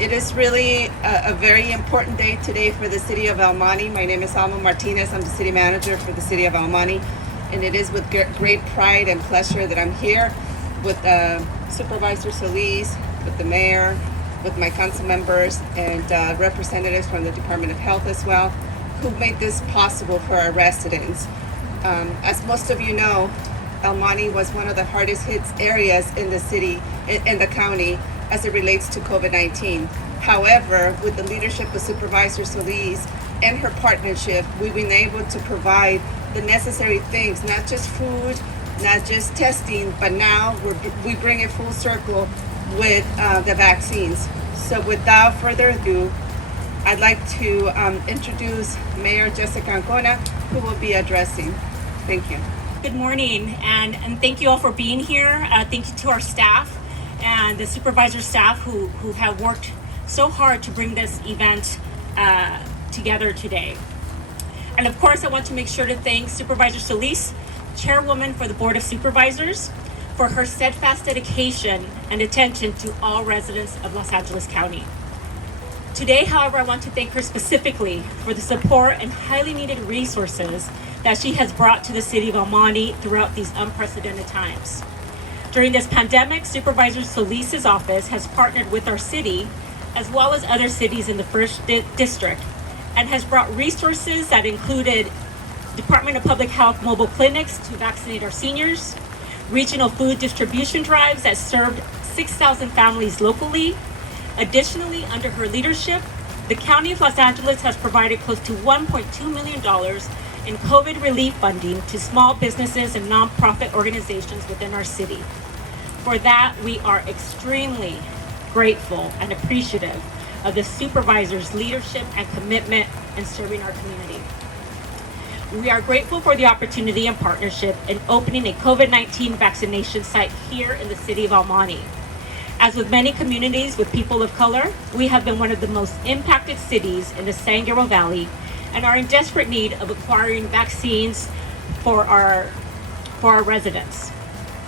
It is really a very important day today for the city of El Monte. My name is Alma Martinez. I'm the city manager for the city of El Monte. And it is with great pride and pleasure that I'm here with Supervisor Solis, with the mayor, with my council members, and representatives from the Department of Health as well, who made this possible for our residents. As most of you know, El Monte was one of the hardest hit areas in the city, in the county, as it relates to COVID-19. However, with the leadership of Supervisor Solis and her partnership, we've been able to provide the necessary things, not just food, not just testing, but now we bring it full circle with the vaccines. So without further ado, I'd like to introduce Mayor Jessica Ancona, who will be addressing. Thank you. Good morning, and thank you all for being here. Thank you to our staff and the supervisor staff who have worked so hard to bring this event together today. And of course, I want to make sure to thank Supervisor Solis, Chairwoman for the Board of Supervisors, for her steadfast dedication and attention to all residents of Los Angeles County. Today, however, I want to thank her specifically for the support and highly needed resources that she has brought to the city of El Monte throughout these unprecedented times. During this pandemic, Supervisor Solis' office has partnered with our city, as well as other cities in the first district, and has brought resources that included Department of Public Health mobile clinics to vaccinate our seniors, regional food distribution drives that served 6,000 families locally. Additionally, under her leadership, the County of Los Angeles has provided close to $1.2 million in COVID relief funding to small businesses and nonprofit organizations within our city. For that, we are extremely grateful and appreciative of the supervisor's leadership and commitment in serving our community. We are grateful for the opportunity and partnership in opening a COVID-19 vaccination site here in the city of El Monte. As with many communities with people of color, we have been one of the most impacted cities in the San Gabriel Valley and are in desperate need of acquiring vaccines for our residents.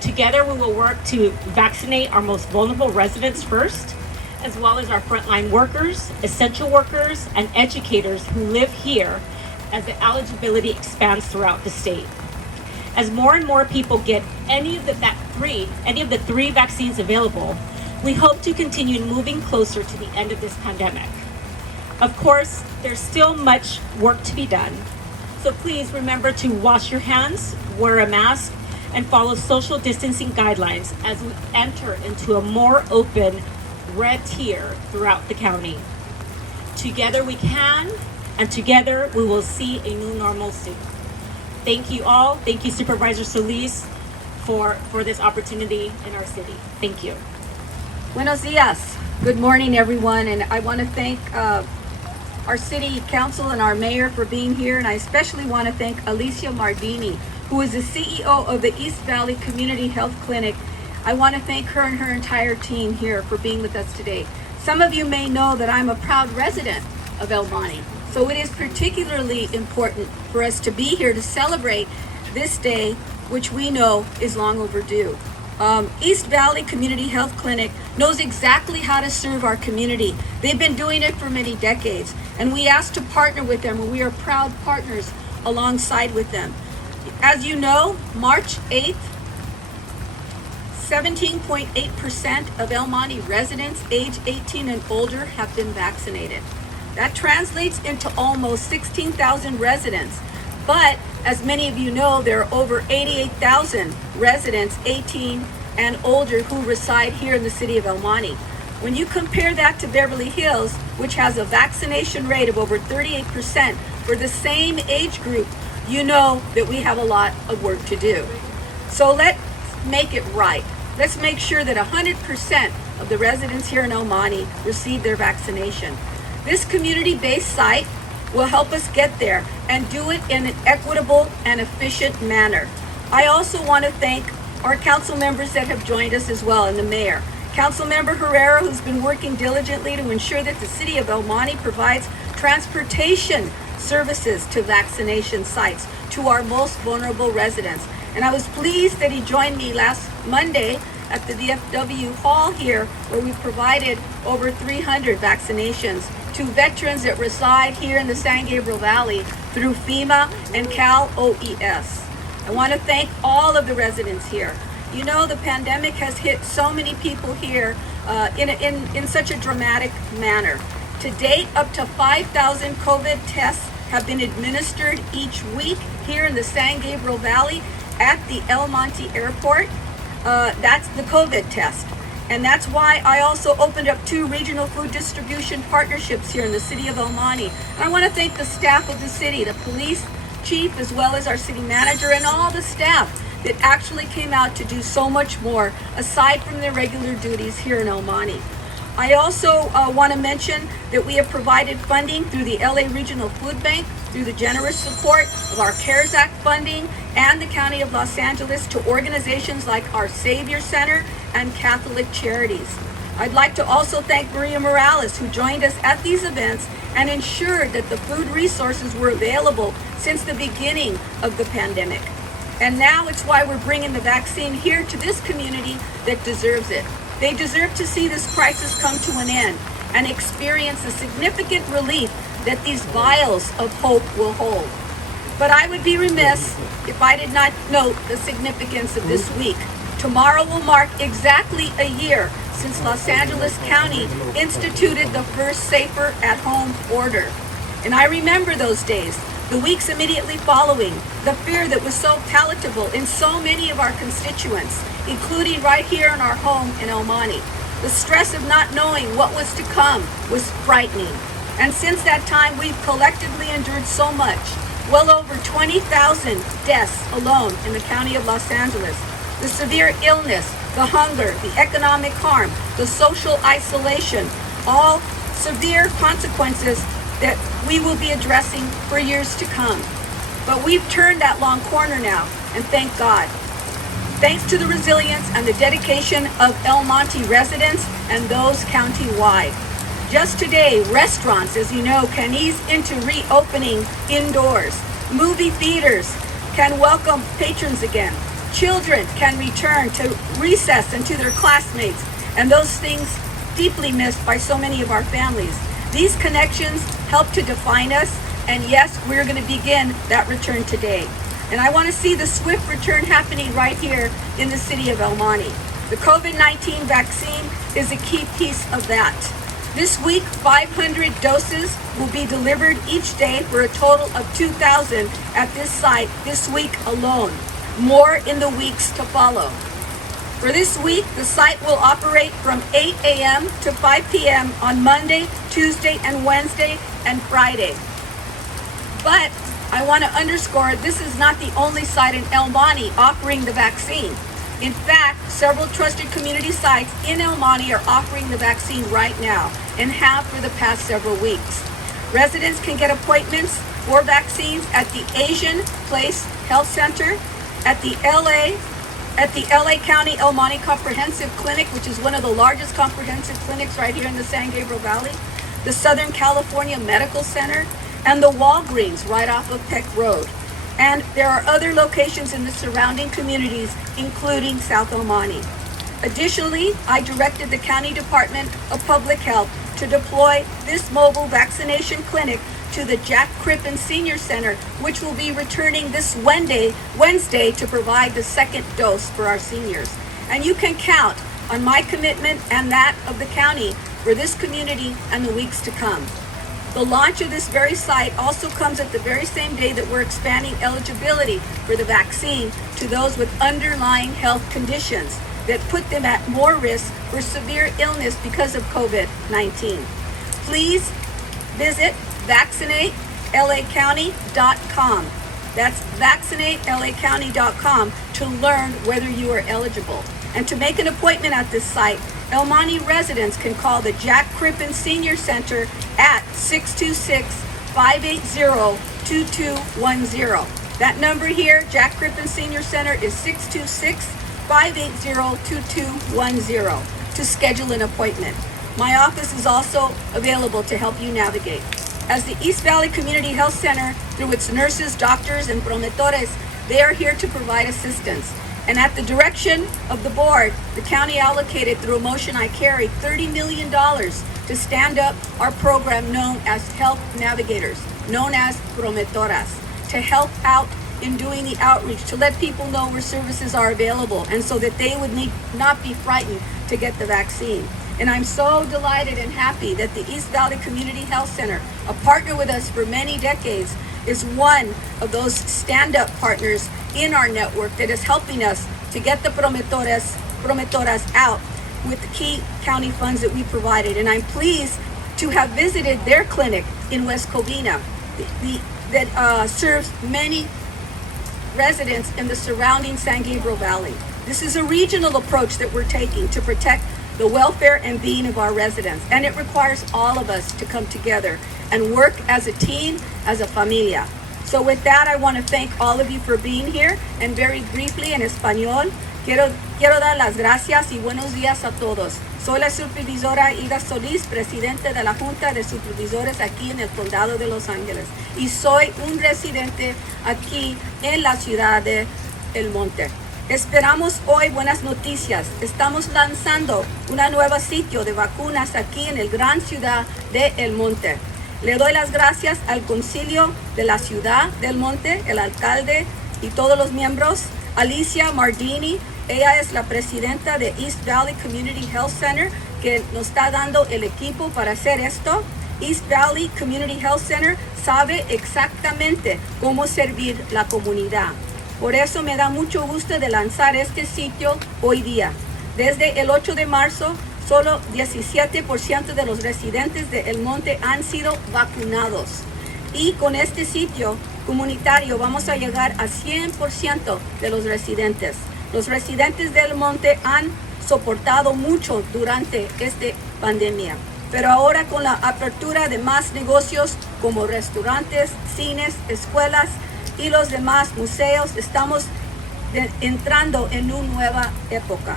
Together, we will work to vaccinate our most vulnerable residents first, as well as our frontline workers, essential workers, and educators who live here as the eligibility expands throughout the state. As more and more people get any of the three vaccines available, we hope to continue moving closer to the end of this pandemic. Of course, there's still much work to be done, so please remember to wash your hands, wear a mask, and follow social distancing guidelines as we enter into a more open red tier throughout the county. Together we can, and together we will see a new normal soon. Thank you all. Thank you, Supervisor Solis, for this opportunity in our city. Thank you. Buenos dias. Good morning, everyone. And I want to thank our city council and our mayor for being here. And I especially want to thank Alicia Mardini, who is the CEO of the East Valley Community Health Clinic. I want to thank her and her entire team here for being with us today. Some of you may know that I'm a proud resident of El Monte, so it is particularly important for us to be here to celebrate this day, which we know is long overdue. East Valley Community Health Clinic knows exactly how to serve our community. They've been doing it for many decades, and we asked to partner with them, and we are proud partners alongside with them. As you know, March 8th, 17.8% of El Monte residents age 18 and older have been vaccinated. That translates into almost 16,000 residents. But as many of you know, there are over 88,000 residents 18 and older who reside here in the city of El Monte. When you compare that to Beverly Hills, which has a vaccination rate of over 38% for the same age group, you know that we have a lot of work to do. So let's make it right. Let's make sure that 100% of the residents here in El Monte receive their vaccination. This community-based site will help us get there and do it in an equitable and efficient manner. I also want to thank our council members that have joined us as well, and the mayor. Councilmember Herrera, who's been working diligently to ensure that the city of El Monte provides transportation services to vaccination sites to our most vulnerable residents. And I was pleased that he joined me last Monday at the VFW hall here, where we provided over 300 vaccinations to veterans that reside here in the San Gabriel Valley through FEMA and Cal OES. I want to thank all of the residents here. You know, the pandemic has hit so many people here in such a dramatic manner. To date, up to 5,000 COVID tests have been administered each week here in the San Gabriel Valley at the El Monte Airport. That's the COVID test. And that's why I also opened up 2 regional food distribution partnerships here in the city of El Monte. And I want to thank the staff of the city, the police chief, as well as our city manager and all the staff that actually came out to do so much more aside from their regular duties here in El Monte. I also want to mention that we have provided funding through the LA Regional Food Bank, through the generous support of our CARES Act funding and the County of Los Angeles, to organizations like our Savior Center and Catholic Charities. I'd like to also thank Maria Morales, who joined us at these events and ensured that the food resources were available since the beginning of the pandemic. And now it's why we're bringing the vaccine here to this community that deserves it. They deserve to see this crisis come to an end and experience the significant relief that these vials of hope will hold. But I would be remiss if I did not note the significance of this week. Tomorrow will mark exactly a year since Los Angeles County instituted the first Safer at Home order. And I remember those days, the weeks immediately following, the fear that was so palatable in so many of our constituents, including right here in our home in El Monte. The stress of not knowing what was to come was frightening. And since that time, we've collectively endured so much. Well over 20,000 deaths alone in the county of Los Angeles. The severe illness, the hunger, the economic harm, the social isolation, all severe consequences that we will be addressing for years to come. But we've turned that long corner now, and thank God. Thanks to the resilience and the dedication of El Monte residents and those county-wide. Just today, restaurants, as you know, can ease into reopening indoors. Movie theaters can welcome patrons again. Children can return to recess and to their classmates, and those things deeply missed by so many of our families. These connections help to define us, and yes, we're going to begin that return today. And I want to see the swift return happening right here in the city of El Monte. The COVID-19 vaccine is a key piece of that. This week, 500 doses will be delivered each day for a total of 2,000 at this site this week alone. More in the weeks to follow. For this week, the site will operate from 8 a.m. to 5 p.m. on Monday, Tuesday, and Wednesday, and Friday. But I want to underscore, this is not the only site in El Monte offering the vaccine. In fact, several trusted community sites in El Monte are offering the vaccine right now and have for the past several weeks. Residents can get appointments for vaccines at the Asian Place Health Center, at the LA County El Monte Comprehensive Clinic, which is one of the largest comprehensive clinics right here in the San Gabriel Valley, the Southern California Medical Center, and the Walgreens right off of Peck Road. And there are other locations in the surrounding communities, including South El Monte. Additionally, I directed the County Department of Public Health to deploy this mobile vaccination clinic to the Jack Crippen Senior Center, which will be returning this Wednesday to provide the second dose for our seniors. And you can count on my commitment and that of the county for this community and the weeks to come. The launch of this very site also comes at the very same day that we're expanding eligibility for the vaccine to those with underlying health conditions that put them at more risk for severe illness because of COVID-19. Please visit vaccinatelacounty.com. That's vaccinatelacounty.com to learn whether you are eligible. And to make an appointment at this site, El Monte residents can call the Jack Crippen Senior Center at 626-580-2210. That number here, Jack Crippen Senior Center, is 626-580-2210 to schedule an appointment. My office is also available to help you navigate. As the East Valley Community Health Center, through its nurses, doctors, and prometores, they are here to provide assistance. And at the direction of the board, the county allocated through a motion I carried $30 million to stand up our program known as Health Navigators, known as Prometoras, to help out in doing the outreach, to let people know where services are available, and so that they would not be frightened to get the vaccine. And I'm so delighted and happy that the East Valley Community Health Center, a partner with us for many decades, is one of those stand-up partners in our network that is helping us to get the Prometoras out with the key county funds that we provided. And I'm pleased to have visited their clinic in West Covina that serves many residents in the surrounding San Gabriel Valley. This is a regional approach that we're taking to protect the welfare and being of our residents. And it requires all of us to come together and work as a team, as a familia. So with that, I want to thank all of you for being here. And very briefly en español, quiero dar las gracias y buenos días a todos. Soy la supervisora Ida Solís, presidente de la Junta de Supervisores aquí en el Condado de Los Ángeles. Y soy un residente aquí en la ciudad de El Monte. Esperamos hoy buenas noticias. Estamos lanzando una nueva sitio de vacunas aquí en el gran ciudad de El Monte. Le doy las gracias al concilio de la ciudad del Monte, el alcalde y todos los miembros. Alicia Mardini, ella es la presidenta de East Valley Community Health Center, que nos está dando el equipo para hacer esto. East Valley Community Health Center sabe exactamente cómo servir la comunidad. Por eso me da mucho gusto de lanzar este sitio hoy día. Desde el 8 de marzo, solo 17% de los residentes de El Monte han sido vacunados. Y con este sitio comunitario vamos a llegar a 100% de los residentes. Los residentes del Monte han soportado mucho durante esta pandemia. Pero ahora con la apertura de más negocios como restaurantes, cines, escuelas y los demás museos, estamos entrando en una nueva época.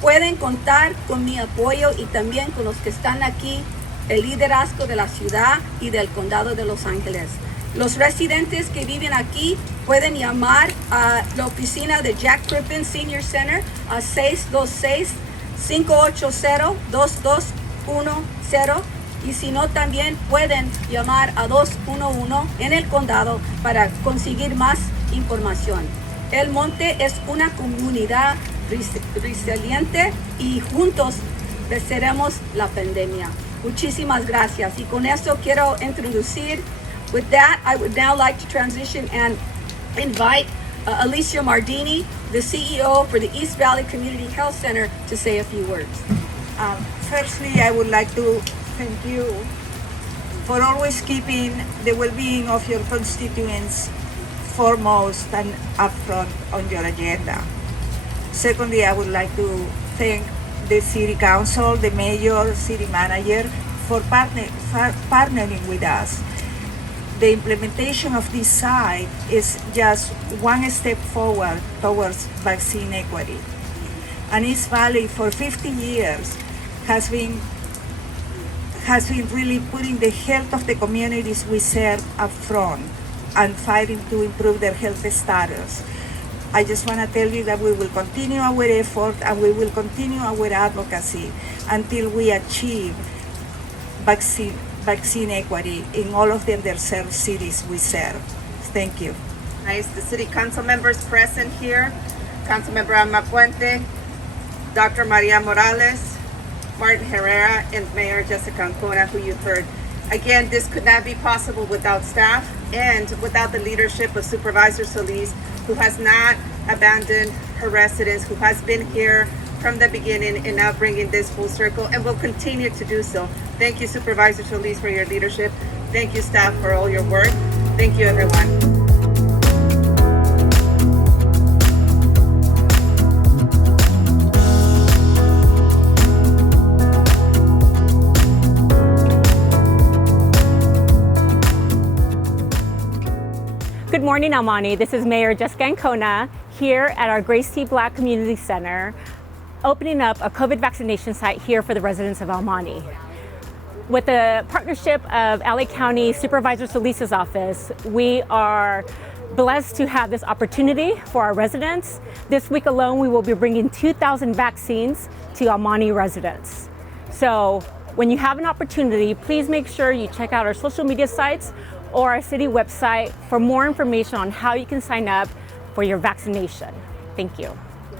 Pueden contar con mi apoyo y también con los que están aquí, el liderazgo de la ciudad y del condado de Los Ángeles. Los residentes que viven aquí pueden llamar a la oficina de Jack Crippen Senior Center a 626-580-2210. Y si no, también pueden llamar a 211 en el condado para conseguir más información. El Monte es una comunidad resiliente y juntos venceremos la pandemia. Muchísimas gracias. Y con esto quiero introducir. With that, I would now like to transition and invite Alicia Mardini, the CEO for the East Valley Community Health Center, to say a few words. Firstly, I would like to thank you for always keeping the well-being of your constituents foremost and upfront on your agenda. Secondly, I would like to thank the City Council, the Mayor, City Manager for partnering with us. The implementation of this site is just one step forward towards vaccine equity. And East Valley for 50 years has been really putting the health of the communities we serve up front and fighting to improve their health status. I just want to tell you that we will continue our effort and we will continue our advocacy until we achieve vaccine equity in all of the underserved cities we serve. Thank you. Nice. The city council members present here, Councilmember Alma Puente, Dr. Maria Morales, Martin Herrera, and Mayor Jessica Ancona, who you've heard. Again, this could not be possible without staff and without the leadership of Supervisor Solis, who has not abandoned her residents, who has been here from the beginning and now bringing this full circle and will continue to do so. Thank you, Supervisor Solis, for your leadership. Thank you, staff, for all your work. Thank you, everyone. Good morning, Almani. This is Mayor Jessica Ancona here at our Grace T. Black Community Center, opening up a COVID vaccination site here for the residents of Almani. With the partnership of LA County Supervisor Solis's office, we are blessed to have this opportunity for our residents. This week alone, we will be bringing 2,000 vaccines to Almani residents. So when you have an opportunity, please make sure you check out our social media sites or our city website for more information on how you can sign up for your vaccination. Thank you.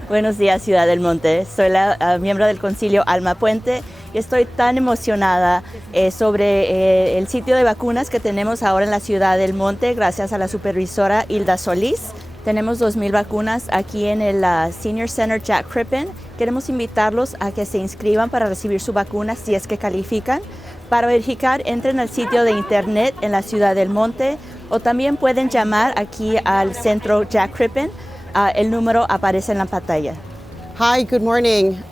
Buenos días, Ciudad del Monte. Soy la miembro del Concilio Alma Puente y estoy tan emocionada sobre el sitio de vacunas que tenemos ahora en la Ciudad del Monte gracias a la supervisora Hilda Solís. Tenemos 2,000 vacunas aquí en el Senior Center Jack Crippen. Queremos invitarlos a que se inscriban para recibir su vacuna si es que califican. Para verificar, entren al sitio de internet en la Ciudad del Monte o también pueden llamar aquí al centro Jack Crippen. El número aparece en la pantalla. Hi, good morning.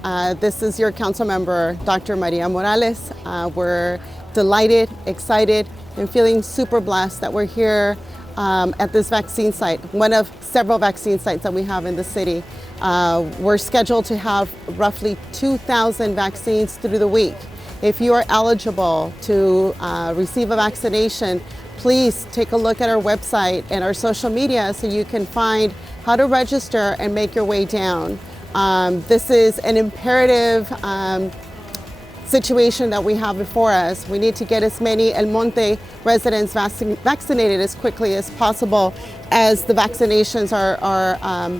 This is your council member, Dr. Maria Morales. We're delighted, excited, and feeling super blessed that we're here at this vaccine site, one of several vaccine sites that we have in the city. We're scheduled to have roughly 2,000 vaccines through the week. If you are eligible to receive a vaccination, please take a look at our website and our social media so you can find how to register and make your way down. This is an imperative situation that we have before us. We need to get as many El Monte residents vaccinated as quickly as possible as the vaccinations are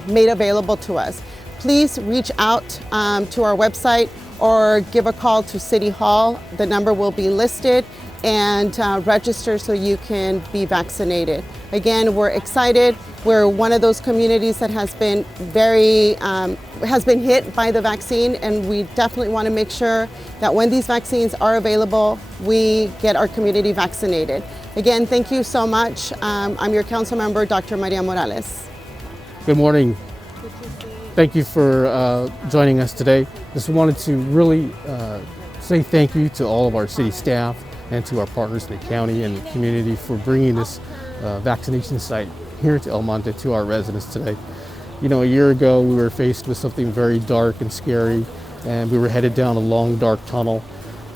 made available to us. Please reach out to our website or give a call to City Hall. The number will be listed, and register so you can be vaccinated. Again, we're excited. We're one of those communities that has been hit by the vaccine, and we definitely want to make sure that when these vaccines are available, we get our community vaccinated. Again, thank you so much. I'm your council member, Dr. Maria Morales. Good morning. Thank you for joining us today. Just wanted to really say thank you to all of our city staff and to our partners in the county and the community for bringing this vaccination site here to El Monte to our residents today. You know, a year ago we were faced with something very dark and scary, and we were headed down a long dark tunnel,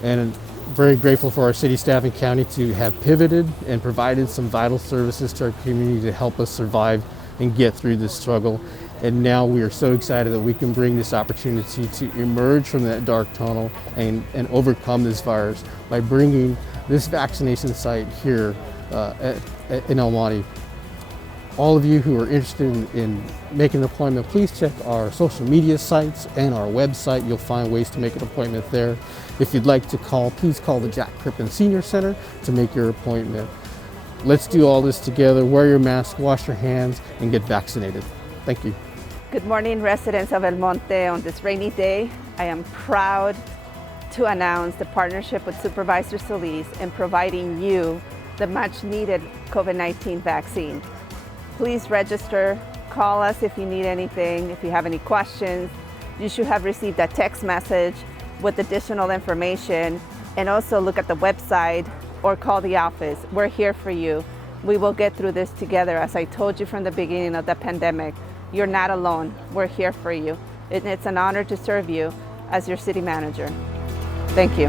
and very grateful for our city staff and county to have pivoted and provided some vital services to our community to help us survive and get through this struggle. And now we are so excited that we can bring this opportunity to emerge from that dark tunnel and overcome this virus by bringing this vaccination site here in El Monte. All of you who are interested in making an appointment, please check our social media sites and our website. You'll find ways to make an appointment there. If you'd like to call, please call the Jack Crippen Senior Center to make your appointment. Let's do all this together. Wear your mask, wash your hands, and get vaccinated. Thank you. Good morning, residents of El Monte. On this rainy day, I am proud to announce the partnership with Supervisor Solis in providing you the much needed COVID-19 vaccine. Please register, call us if you need anything, if you have any questions. You should have received a text message with additional information, and also look at the website or call the office. We're here for you. We will get through this together. As I told you from the beginning of the pandemic, you're not alone. We're here for you. It's an honor to serve you as your city manager. Thank you.